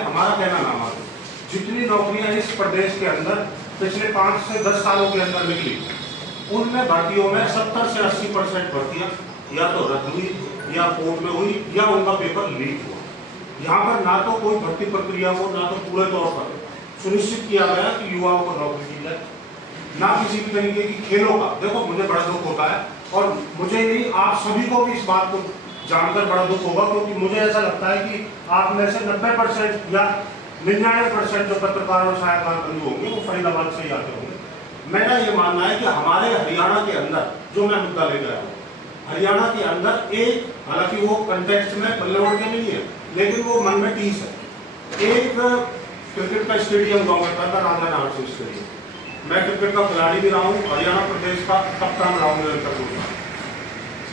हमारा कहना ना माने, जितनी नौकरियां इस प्रदेश के अंदर पिछले 5 से 10 सालों के अंदर निकली, उनमें भर्तियों में 70 से 80% भर्तियां या तो रद्द हुई या कोर्ट में हुई या उनका पेपर लीक हुआ। यहाँ पर ना तो कोई भर्ती प्रक्रिया को ना तो पूरे तौर पर सुनिश्चित किया गया कि युवाओं को नौकरी दी जाए, ना किसी भी तरीके की खेलों का। देखो, मुझे बड़ा दुख होता है और मुझे नहीं, आप सभी को भी इस बात को जानकर बड़ा दुख होगा, क्योंकि मुझे ऐसा लगता है कि आप में से 90% या 99% जो पत्रकार और छायाकार बंधु होंगे वो फरीदाबाद से ही आते होंगे। मेरा ये मानना है कि हमारे हरियाणा के अंदर जो मैं मुद्दा लेकर आया हूँ, हरियाणा के अंदर एक, हालांकि वो कंटेक्स्ट में बल्लेवड़ के नहीं है, लेकिन वो मन में टीस है। एक क्रिकेट का स्टेडियम हुआ करता था, राजा नाहर सिंह स्टेडियम। मैं क्रिकेट का खिलाड़ी भी रहा हूँ, हरियाणा प्रदेश का कप्तान रहा हूँ निरंतर।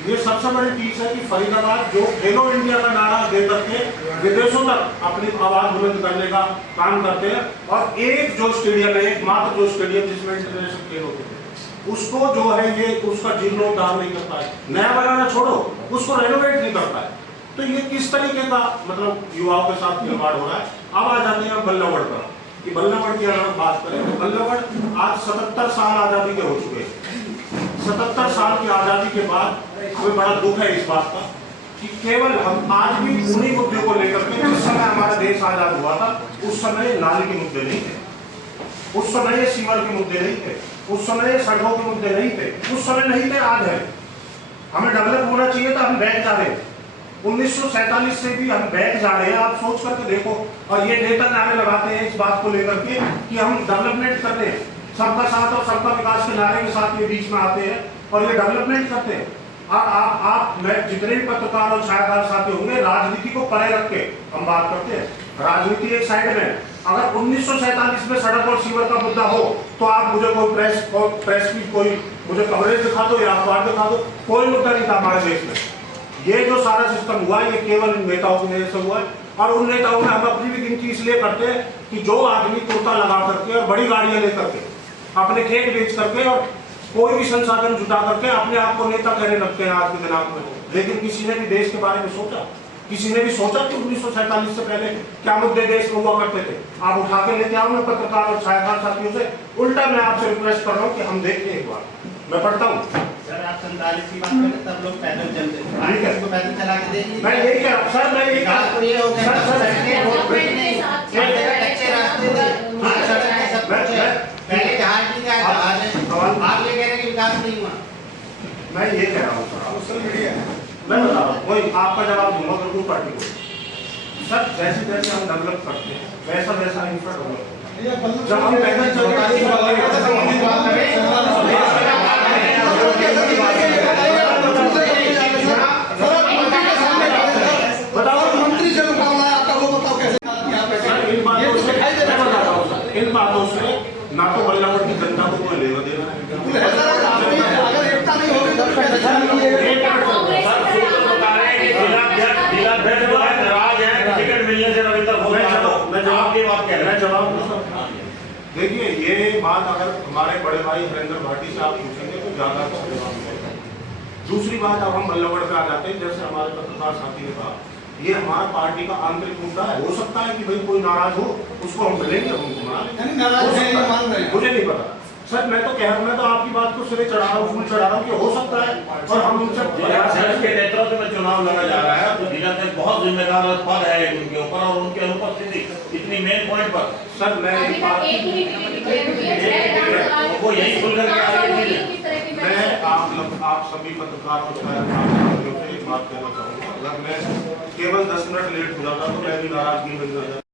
ये सबसे बड़ी चीज है कि फरीदाबाद जो खेलो इंडिया का नारा दे करके विदेशों तक अपनी आवाज बुलंद करने का काम करते हैं, और एक जो स्टेडियम है, एकमात्र जो स्टेडियम जिसमें इंटरनेशनल खेल होते हैं, उसको जो है ये उसका जीर्णोद्धार नहीं कर पाए, नया बनाना छोड़ो, उसको रेनोवेट नहीं कर पाए। तो ये किस तरीके का मतलब युवाओं के साथ खिलवाड़ हो रहा है। अब आ जाते हैं बल्लभगढ़ पर, कि बल्लभगढ़ की अगर बात करें तो बल्लभगढ़ आज 77 साल आजादी के हो चुके हैं। 77 साल की आजादी के बाद हमें बड़ा दुख है इस बात का कि केवल हम आज भी उन्हीं मुद्दों को लेकर के, जिस समय हमारा देश आजाद हुआ था उस समय नाली के मुद्दे नहीं थे, उस समय ये सीवर के मुद्दे नहीं थे, उस समय सड़कों के मुद्दे नहीं थे, उस समय नहीं थे, आज है। हमें डेवलप होना चाहिए था, हम बैक जा रहे हैं। 1947 से भी हम बैक जा रहे हैं, आप सोच करके देखो। और ये नेता नारे लगाते हैं इस बात को लेकर के कि हम डेवलपमेंट करते हैं, सबका साथ और सबका विकास के नारे के साथ ये बीच में आते हैं और ये डेवलपमेंट करते हैं। आप मैं जितने भी पत्रकार और छायाकार साथी होंगे, राजनीति को परे रख के हम बात करते हैं। राजनीति एक साइड में, अगर 1947 में सड़क और सीवर का मुद्दा हो तो आप मुझे कोई प्रेस की कोई मुझे कवरेज दिखा दो या अखबार दिखा दो, कोई मुद्दा नहीं था हमारे देश में। ये जो सारा सिस्टम हुआ ये केवल इन नेताओं की वजह से हुआ है, और उन नेताओं में हम अपनी भी गिनती इसलिए करते हैं कि जो आदमी कुर्ता लगा करके और बड़ी गाड़ियां लेकर के अपने खेत बेच करके और कोई भी संसाधन जुटा करके अपने आप को नेता कहने लगते हैं आज के दिनांक में, लेकिन किसी ने भी देश के बारे में सोचा? किसी ने भी सोचा कि 1947 से पहले क्या मुद्दे देश में हुआ करते थे? आप उठा के लेके आओ ना पत्रकार और छायाकार साथियों से। उल्टा मैं आपसे रिक्वेस्ट कर रहा हूँ कि हम देखते हैं एक बार, मैं पढ़ता हूँ। सर आप 47 की बात करते तब लोग पैदल चलते थे, आज इसको पैदल चला के देंगे। मैं यही कह रहा हूँ सर, मैं यही कह रहा हूँ। ये हो गया कच्चे रास्ते थे, आज सड़क है, सब कुछ है। पहले जहाज नहीं था, जहाज है। आप ये कह रहे हैं कि विकास नहीं हुआ। मैं ये कह रहा हूँ सर, सोशल मीडिया मैं बता रहा हूँ, कोई आपका जवाब दूंगा बिल्कुल पार्टी को। सर जैसे जैसे हम डेवलप करते हैं वैसा वैसा इंफ्रा डेवलप होता है। जब हम पैदल इन बातों से ना तो बल्लभगढ़ की जनता को कोई लेना देना देखिए, ये बात अगर हमारे बड़े भाई हरेंद्र भाटी से आप पूछेंगे तो ज्यादा जवाब मिलेगा। दूसरी बात, अब हम बल्लभगढ़ पे आ जाते हैं। जैसे हमारे पत्रकार साथी ने कहा, ये हमारा पार्टी का आंतरिक मुद्दा है। हो सकता है कि भाई कोई नाराज हो, उसको हम मिलेंगे, हम घुमा लेंगे, मुझे नहीं पता सर। मैं तो कह रहा हूँ, मैं तो आपकी बात को सिरे चढ़ा रहा हूँ, फूल चढ़ा रहा हूँ कि हो सकता है। और हम उनसे के नेतृत्व में चुनाव लड़ा जा रहा है तो जिला तक बहुत जिम्मेदार पद है उनके ऊपर, और उनकी अनुपस्थिति इतनी मेन पॉइंट पर सर मैं आप सभी पत्रकारों से एक बात कहना चाहूँगा। अगर मैं केवल 10 मिनट लेट हो जाता तो मैं भी नाराज नहीं बन जाता।